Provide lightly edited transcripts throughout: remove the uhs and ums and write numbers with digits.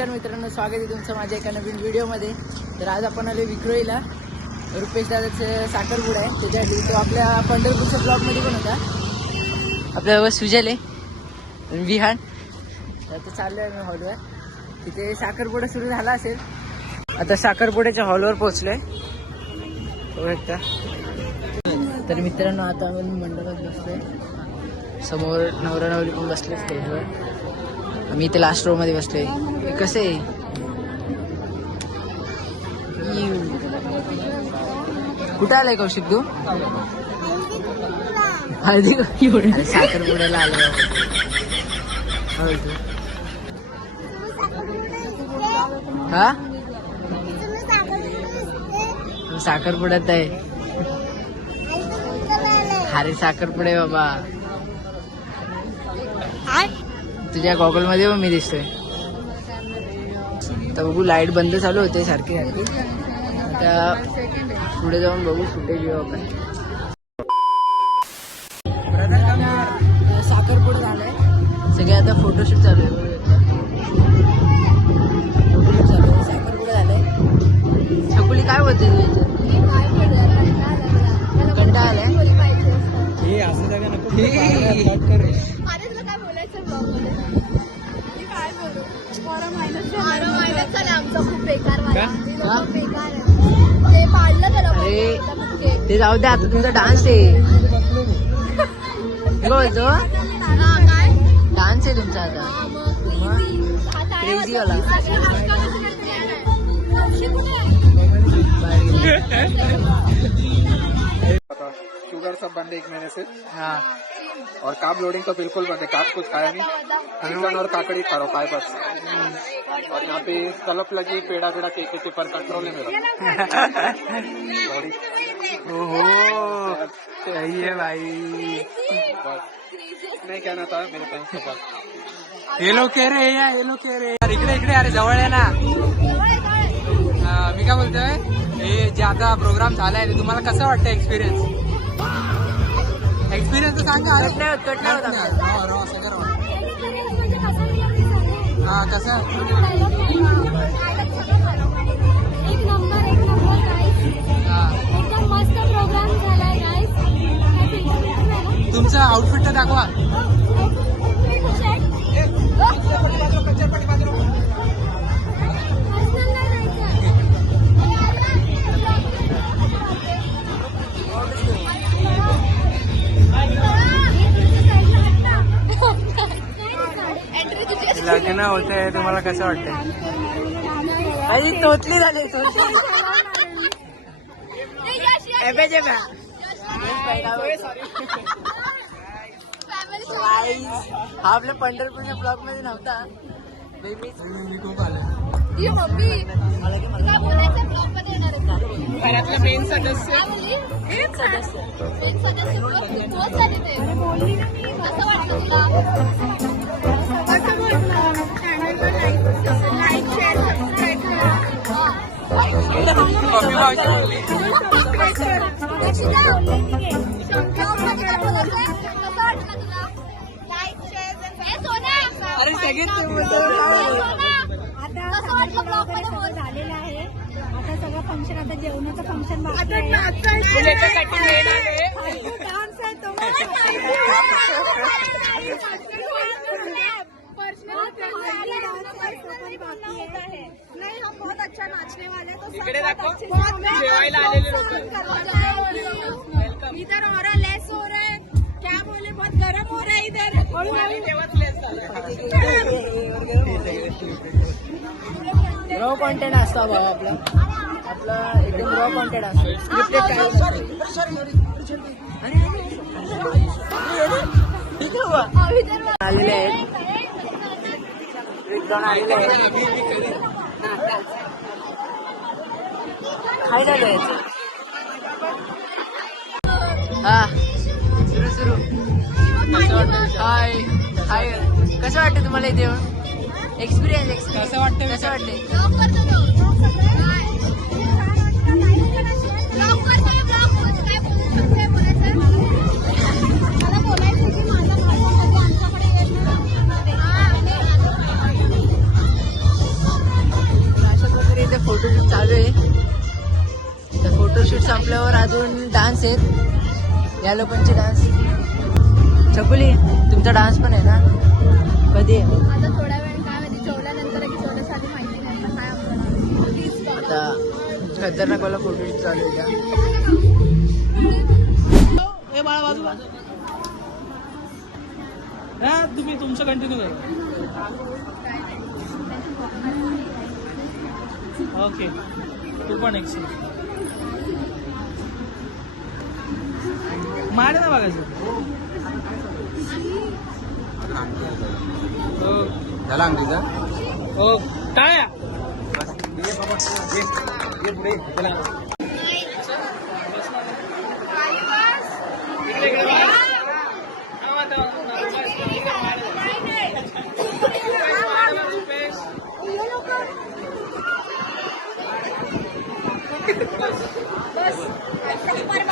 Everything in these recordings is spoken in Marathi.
नमस्कार मित्रांनो, स्वागत आहे तुमचं माझ्या एका नवीन व्हिडिओमध्ये. तर आज आपण आलो विक्रोळीला. रुपेश दादाचं साखरपुडा आहे, त्याच्यासाठी तो आपल्या पंढरपूरच्या ब्लॉगमध्ये पण होता. आपल्याबरोबर सुजल आहे, विहान. आता चाललो आहे मी हॉलवर. तिथे साखरपुडा सुरू झाला असेल. आता साखरपुड्याच्या हॉलवर पोहोचलोय एकदा. तर मित्रांनो, आता आपण मंडपात बसलोय. समोर नवरा नवरी पण बसले स्टेजवर. मी इथे लास्ट रो मध्ये बसलोय. हे कसं आहे, कुठं आलाय कौशिक तू? हळदी साखरपुड्याला आलो. हा साखरपुड्यात आहे. अरे साखरपुडे बाबा, तुझ्या गॉगल मध्ये पण मी दिसतोय. तर बघू, लाईट बंद चालू होते सारखी सारखी. आता पुढे जाऊन बघू फुटेज घेऊ आपण. साखरपुडा झालाय, सगळे आता फोटोशूट चालू आहे. साखरपुडा झालाय. छकुली काय बोलते कंटाळा आलाय? ते जाऊ दे, आता तुमचा डान्स आहे. बोलतो डान्स आहे तुमचा आता. क्रेझी वाला. शुगर सब बंद है 1 महीने से. हाँ. और कार्ब लोडिंग तो बिल्कुल बंद है. कार्ब कुछ खाया नहीं. चिकन और काकड़ी खा रहा हूँ 5 बस. और यहाँ पे तलप लगी पेड़ा केके पर कंट्रोल है मेरा. ओहो, सही है भाई. नहीं कहना था मेरे फ्रेंड्स के पास. हे लोक रे, हे लोक रे. इकडे अरे जवळ आहे ना. मी काय बोलतोय, हे जे आता प्रोग्राम झालाय ते तुम्हाला कसं वाटतं? एक्सपिरियन्स तर सांगा. हा कसं? एक नंबर एकदम मस्त प्रोग्राम झालाय गाइस. तुमचं आउटफिट तर दाखवा. लग्न होत आहे, तुम्हाला कसं वाटतंय? तोतली झाली. हा आपल्या पंढरपूरच्या ब्लॉग मध्ये नव्हता. खूप आलं. घरातला मेन सदस्य. अरे सगळे झालेलं आहे. आता सगळं फंक्शन, आता जेवणाचं फंक्शन बाकी आहे. डान्स आहे तो. नहीं, हम बहुत अच्छा नाचने वाले. तो जेवायला आलेले लोक. इधर हो रहा, लेस हो रहा है. क्या बोले, बहुत गर्म हो रहा है इधर. रॉ कॉन्टेंट असतो भाऊ आपला एकदम रॉ कॉन्टेंट असतो. स्क्रिप्टेड काय आलेले आहेत. आलेले आहेत. काय झालं याचं? हा सुरू. हाय हाय, कसं वाटतं तुम्हाला इथे येऊन? एक्सपिरियन्स कसं वाटतं? संपल्यावर अजून डान्स आहेत, या लोकांचे डान्स. छकुली तुमचा डान्स पण आहे ना, कधी आहे? आता थोड्या वेळ काय माहिती, जेवल्यानंतर एक छोट्यासाठी माहिती नाही आता काय आपण आता खतरनाक वाला फोटो चालू आहे का? तुम्ही तुमचं कंटिन्यू करा. ओके तू पण एक मारे ना बघायचं. झाला अंगठीचा हो टाळ्या.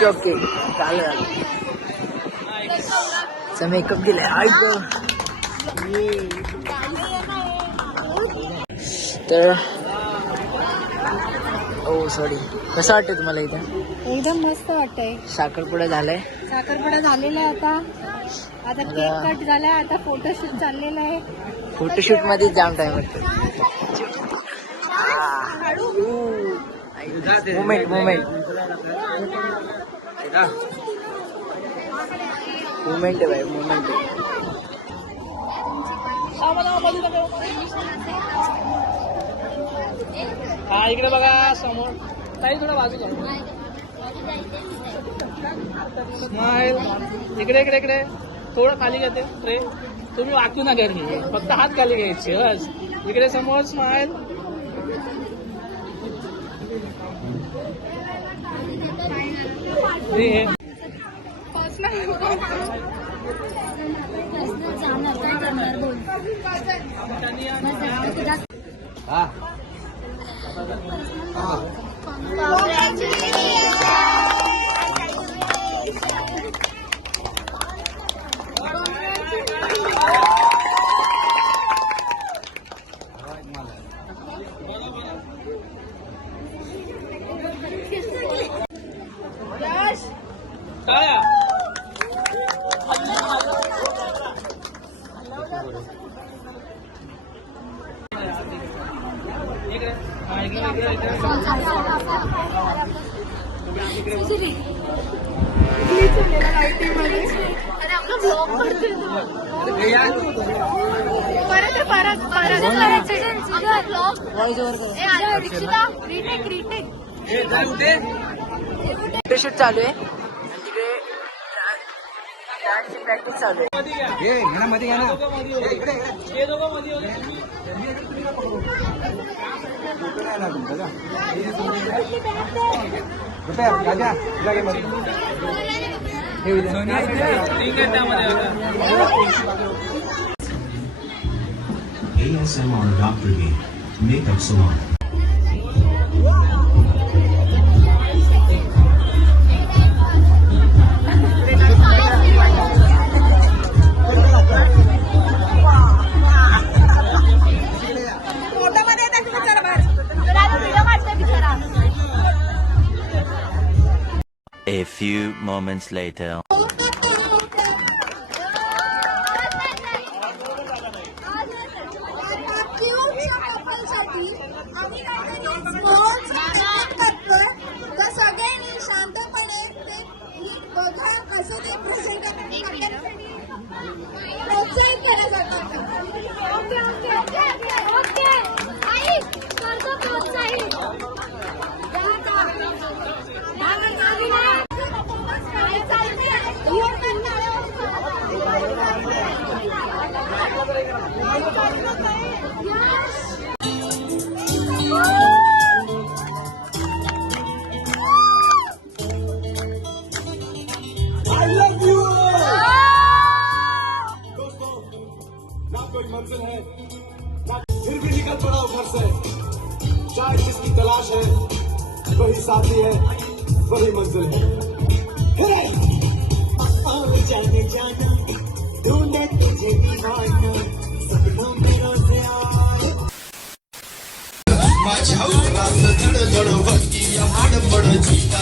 ओके चालेल. मेकअप दिलाय तर. ओ सॉरी, कसं वाटतं तुम्हाला इथं? एकदम मस्त वाटतंय. साखरपुडा झालाय, साखरपुडा झालेला आहे आता केक कट झालाय, आता फोटोशूट चाललेलं आहे. फोटोशूट मध्ये जाम टाइम वाटतो. मोमेंट मोमेंट मोमेंट आहे भाई, मोमेंट आहे. हा इकडे बघा समोर काही थोडा बाजूला स्माईल. इकडे इकडे इकडे थोडं खाली घेते ट्रे. तुम्ही वाकू नका घरी, फक्त हात खाली घ्यायचे बस. इकडे समोर स्माईल. टाळ्या. फोटोशूट चालू आहे आणि तिकडे डान्सची प्रॅक्टिस चालू आहे. मध्ये घ्या ना. हे दोघं मध्ये होते. ASMR Dr. B Makeup Salon. A few moments later. शांतपणे ते बघा कसं ते प्रेझेंट करण्यासाठी प्रोत्साहित केलं जातं. Okay okay okay okay I करतो प्रोत्साहित. मंजिल है फिर भी निकल पड़ा घर से. चाहे जिसकी तलाश है वही साथी है, वही मंजिल है. जाने जाना ढूंढे तुझे दीवाना सपनों में रोज आए. माझ्या उरात धडधड वरती आडपड जीता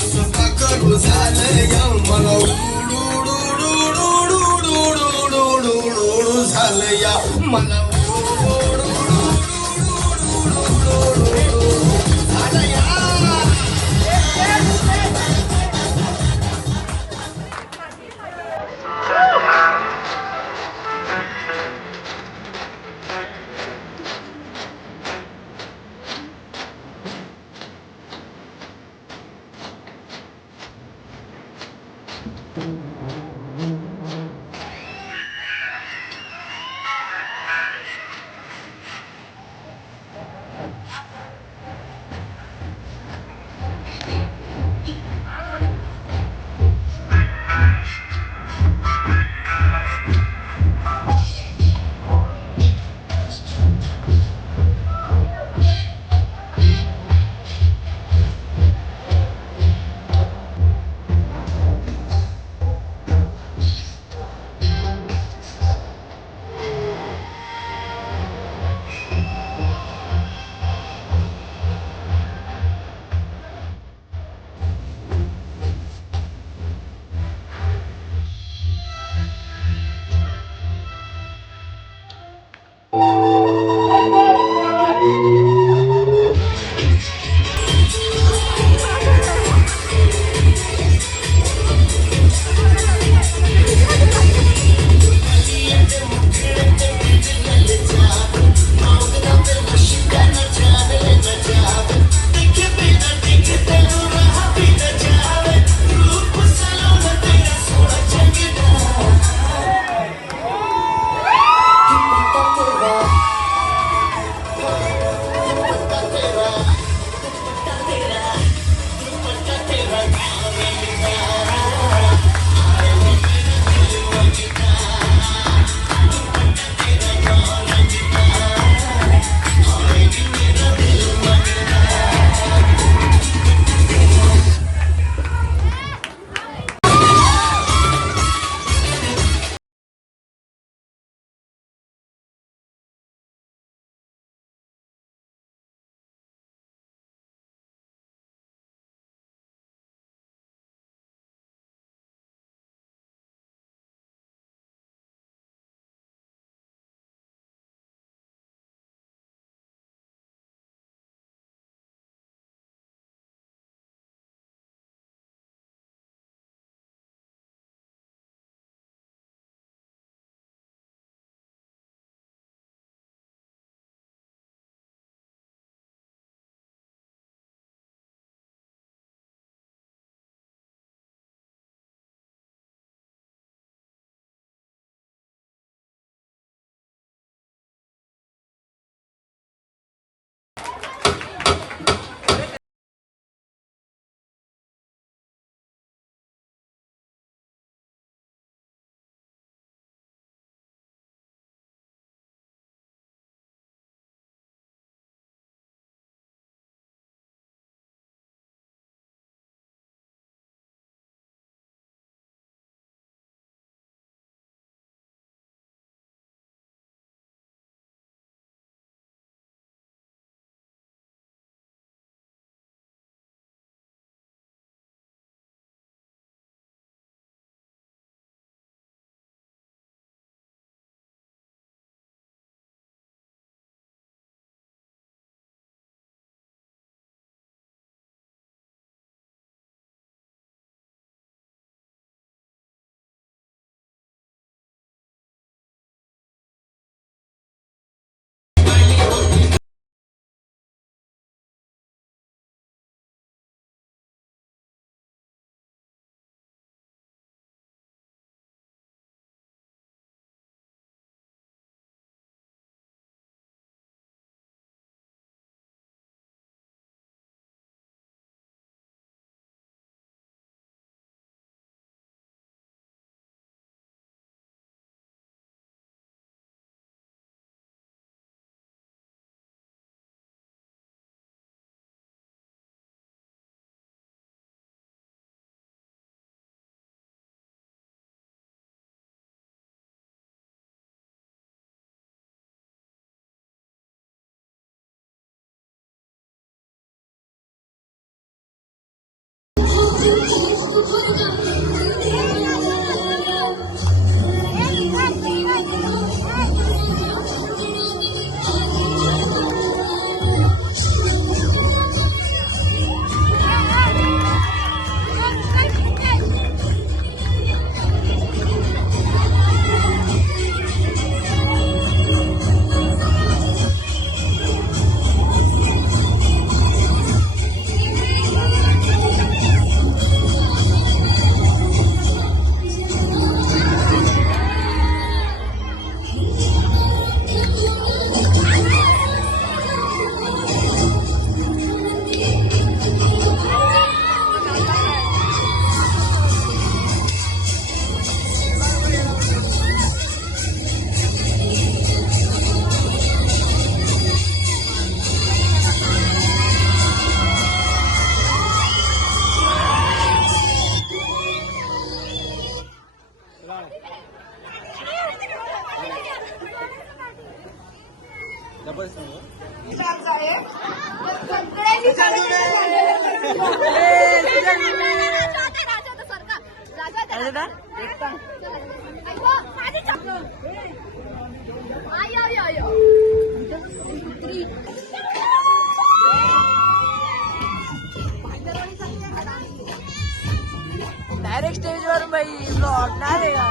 डायरेक्ट स्टेजवर बाई ब्लॉग नाही रे का.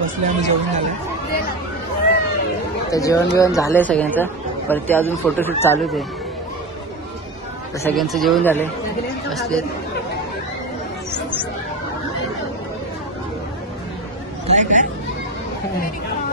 बसले आम्ही जेवण झालं. तर जेवण बिवण झालंय सगळ्यांचं, पण ते अजून फोटोशूट चालूच आहे. तर सगळ्यांचं जेवण झालंय, बसलेत. काय